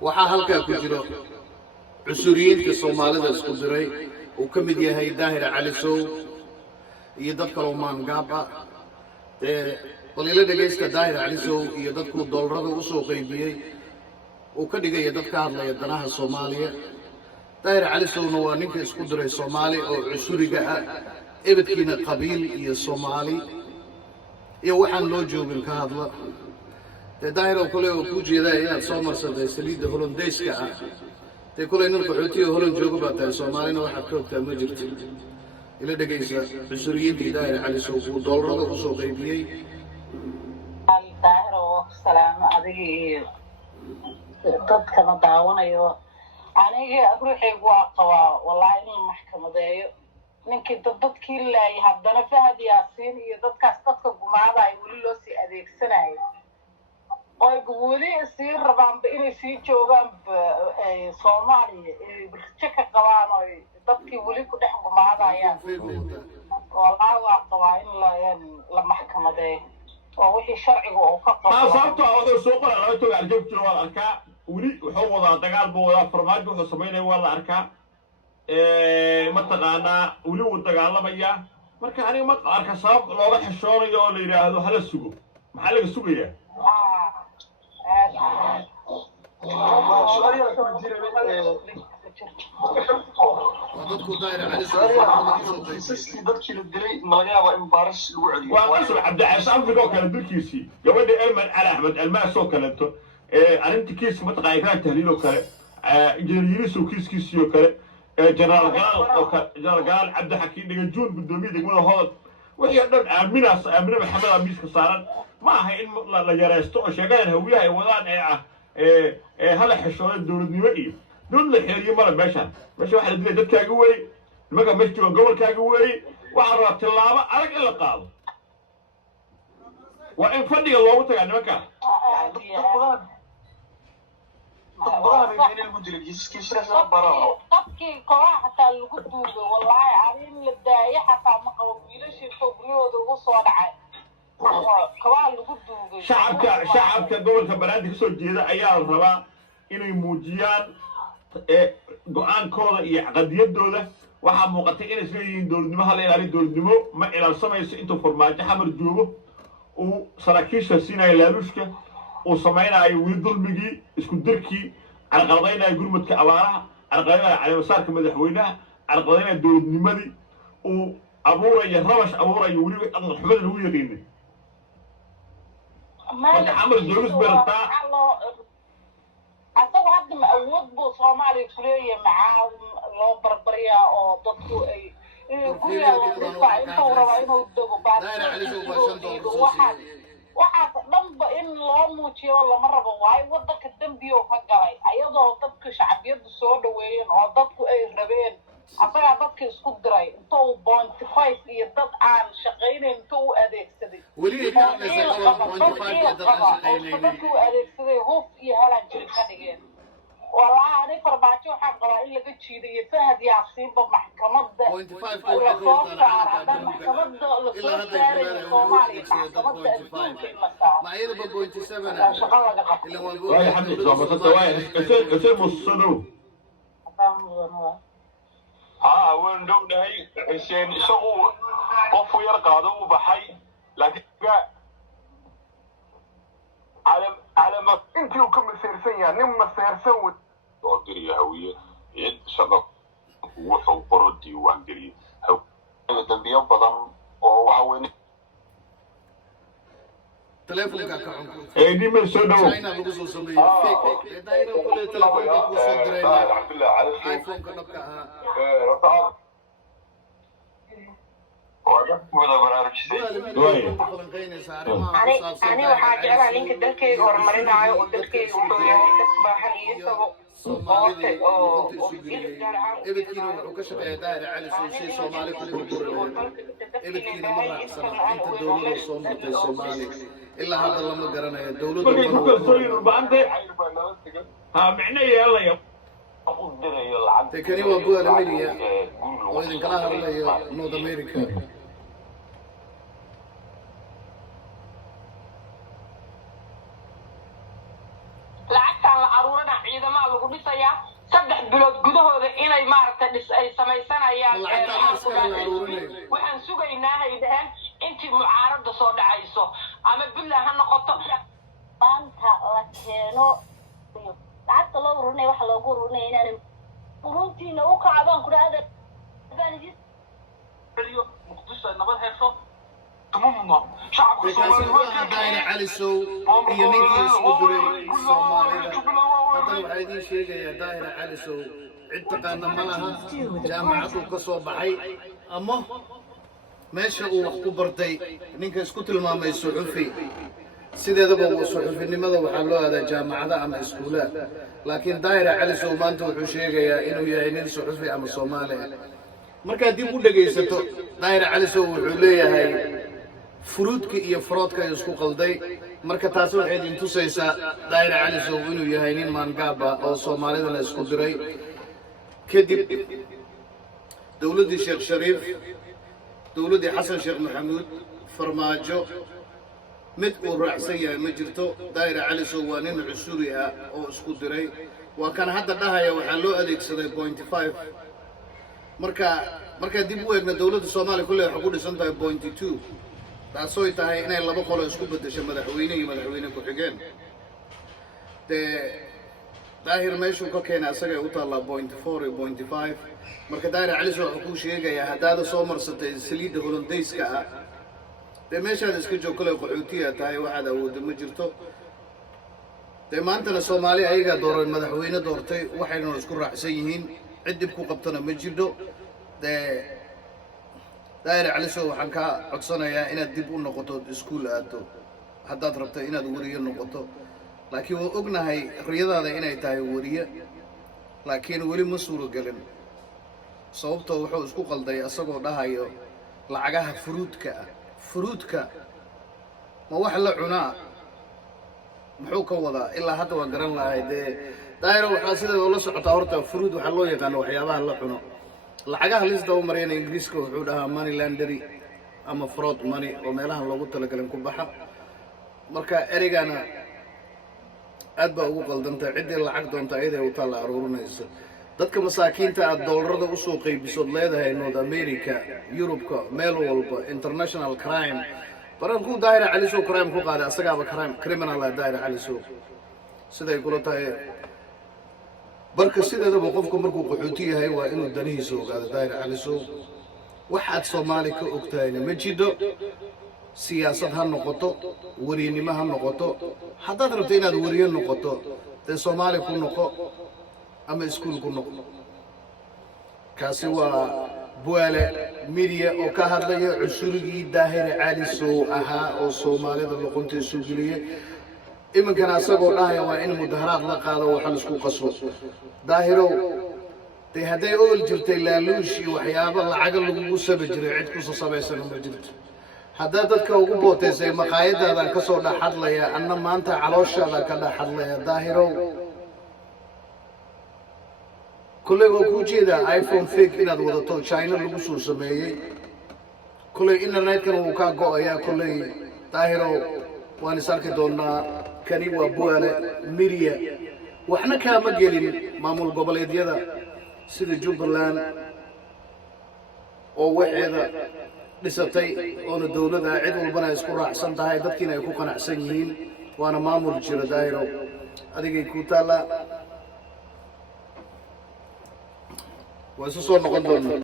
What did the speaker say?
waxaa halkaa ku jiro cusuriyiinta Soomaalida isku diray uu ka mid yahay Daahir Cali Sow iyo dad kale oo maangaab ah waliila dhageysta Daahir Cali Sow iyo dadku dollarada u soo qaybiyay uu ka dhigay dad ka hadlaya danaha Soomaaliya Daahir Cali Sowna waa ninka isku diray Soomaali oo cusuriga ah ebadkiina qabiil iyo Soomaali iyo waxaan loo joogin ka hadla Daahir oo kale oo ku jeedaa inaad soo marsaday saliidda Hollandeyska ah كل إنه بحوتي هولن جوجو باتاي سومالينا واحد كوكتا ما جبت إلى دقيقة بسوريين دي داير على سوق ودولار وسوق يبيعي. الداهر والسلام عليك ضد كنا دعونا يو أنا أروح يواقوا والله إن المحكمة ده نمكن ضد كل يهدنا في هذه السين يضد كاستك جماعة يقولوا له سي أديك سنة ويقولي يصير ربعاً بإني في جوجان بصومالي بالشكل قوانوي تبكي ولي كده حكم هذا يعني والله واقعين لا يعني لما حكم ده ووحي شرعي وفقط ما صارت هذا السوق أنا قلت على جبت ولا أركا ولي وحوض دجال بولا فرماج وحصمينه ولا أركا مثلا أنا ولي والدجال بيا مركا أنا ما أركا صاب لو راح الشهر يقول لي هذا هلا السوق محل السوق يا وأصل عبد العزام في ذوك الدكيسي جواد أيمن على أحمد الماس وكلته أنت كيس متغيرات تهليل وكله جريريس وكيس كيس وكله جنرال قال عبد الحكيم دجون بالدومي دجون هذا وهي أمينة محمد أميس خسارة ما هي إن لا جريستو شجعان هوية ودان هلا حشرة دور النوائي دول الحياة مرة ماشى واحد يدري دك كاجوي المكان مشتوا قبل كاجوي وعرفت اللعبة أرك إلا قال وإن فدي الله وتعالى المكان قفكي كواح حتى القدود والله عارين للداية حتى مقاوميلش يخبروا ذو صنعة شعبك gobolka Banaadir soo jeeda ayaa rabaa inay muujiyaan go'aankooda iyo qadiyadooda waxa muuqatay inay isleeyihiin dowladnimo hal ilaalin dowladnimo ma ilaalsamayso intuu farmaajo xamar joogo uu saraakiisha siinay laalushka uu sameeyay wili dulmigii isku dirkii carqaladaynay gurmadka abaaraha carqaladaynay caleemasaarka madaxweynaha carqaladaynay dowladnimadii uu abuuray rabash abuuray wili dhaqan xumada lagu yaqiinay ما عمل دروس برتا أصلا هذا مأود بو صومالي كلية معاه لو بربريا أو ضدو أي كلية لطفا إنتو ورواينو الدقو بعد واحد لنبا إن لو موتي والله مرة بواي ودك الدنبيو فقالي أيضا ضدك شعبيد سودوين أو ضدك أي ربين أصلا ضدك اسكو دراي انتو بونتفايس iyo dad aan shaqeyneen intuu u adeegsaday wali ka shaqeynayay dadku adeegsaday hoof iyo halan jirin ka dhigeen wallahi farmaajo waxaan qabaa in laga jiidayo fahad yaasiin ba maxkamadda وين دون هاي إنسان سووا قفوا يرقادوا وبحي لكن على ما أنتي وكم سيرسين يعني نم سيرسون تقدري هوية يد شغل وحو قردي وعندي هو الدنيا بدن وحوين تلفونك كعمر دي من سودو شاينا لوزو سمي فيك دايره كل تلفونك وصل درينا الحمد لله على ايفون كنبكها رطعت أنا وحاجة أنا لينك دلكي ورمرنا عاي ودلكي ودوياتي تباحل يسوي Soomaali ebedkiina wuxuu ka shaqeeyaa daahir cali soo Soomaali ku burburay ebedkiina ma raacsan inta dawladda soo martay Soomaali ilaa hadda lama garanayo dawladda ha macnaheedu yalla ya kani waa buuga America oo idin kala hadlayo North America lacagta la aruurana ciidamada sheegayaa 3 bilood gudahooda inay maaragtay dhis ay samaysanayaan waxaan sugaynaa hay dhahan intii mucaarada soo dhacayso ama bilaa ha noqoto baanta la keeno lacagta loo ururnay waxa loogu ururnay inaan uruntiina u kacbaan ku dhaada muqdisho nabad hesho tumumno shacabka Soomaaliyeed daayira cali sow iyo ninkii isku diray Soomaalida hadda waxay idin sheegayaan daayira cali sow cid taqaana ma laha jaamacadu ka soo baxay ama meesha uu wax ku bartay ninka isku tilmaamay suxufi sideedaba suxufinimada waxaa loo aadaa jaamacada ama iskuulaad laakiin daayira cali sow maanta wuxuu sheegayaa inuu yahay nin suxufi ama Soomaali marka dib u dhageysato daayira cali sow wuxuu leeyahay furuudka iyo froodka isku qalday marka taas waxay idin tusaysaa daayira cali sow inuu yahay nin maangaaba oo Soomaalida la isku diray kadib dawladii Sheekh Shariif dawladii Xasan Sheekh Maxamuud farmaajo mid uu raacsan yahay ma jirto daayira cali sow waa nin cusuri ah oo isku diray waa kan hadda dhahaya waxaa loo adeegsaday 0.5 marka dib u eegna dawladda Soomaaliya kullee waxa ku dhisan tahay 0.2 taasoo tahay inay laba qolo isku bedesho madaxweyne iyo madaxweyne ku xigeen daahir meeshu ka keenay asaga u taala 0.4 iyo 0.5 marka daayira cali sow wuxuu sheegayaa hadaada soo marsatay saliidda hollandeyska ah meeshaad iska joog kale qaxootiga tahay waxaad awooddo ma jirto maantana Soomaali ayaga dooray madaxweyne doortay waxayna isku raacsan yihiin cid dib ku qabtana ma jirto daayira cali sow waxaan ka codsanayaa inaad dib u noqoto iskuul aado haddaad rabto inaad wariye noqoto laakiin waa ognahay riyadaada inay tahay wariye laakiin weli ma suuro gelin sababtoo wuxuu isku qalday asagoo dhahayo lacagaha furuudka ma wax la cunaa muxuu ka wadaa ilaa hadda waan garan lahay daayira waxaa sideeda la socotaa horta furuud waxaa loo yaqaano waxyaabaha la cuno lacagaha lisda u marayna ingiriiska wuxuu dhahaa money laundry ama fraud money oo meelaha loogu talagalin ku baxa marka erigana aad baa ugu qaldantay ciddii lacag doonta ayada u taala aruurinayso dadka masaakiinta aad doolarada u soo qaybisood leedahay North America Europe meel walba international crime baranku daayira cali sow crime ku qaaday asagaaba crime criminal daayira cali sow siday kula tahay barka sideedaba qofku markuu qaxooti yahay waa inuu danihiisa ogaado daayira cali sow waxaad Soomaali ka ogtahay ma jiro siyaasad ha noqoto wariinimo ha noqoto haddaad rabto inaad wariye noqoto Soomaali ku noqo ama iskuul ku noqo kaasi waa buale media oo ka hadlaya cusurigii daahira cali sow ahaa oo Soomaalida luquntiisu geliyay imankana asagoo dhahaya waa in mudaharaad la qaado waxa la isku qaso daahirow hadday ool jirtay laaluush iyo waxyaabo lacaga lagu sabi jiray cid ku sabaysan ma jirto hadda dadka ugu booteysay maqaayadaadan ka soo dhaxadlaya anna maanta calooshaada ka dhaxadlaya daahirow kulley waa ku jeedaa iPhone fake inaad wadato China lagu soo sameeyay kulley internetka uu ka go'ayaa kulley daahirow waan isarki doonaa kani waa buale media waxna kaama gelin maamul goboleedyada sida Jubbaland oo waxeeda dhisatay oo dawladda cid walbana isku raacsan tahay dadkiina ay ku qanacsan yihiin waana maamul jira daahirow adigay ku taala waa soo noqon doonaa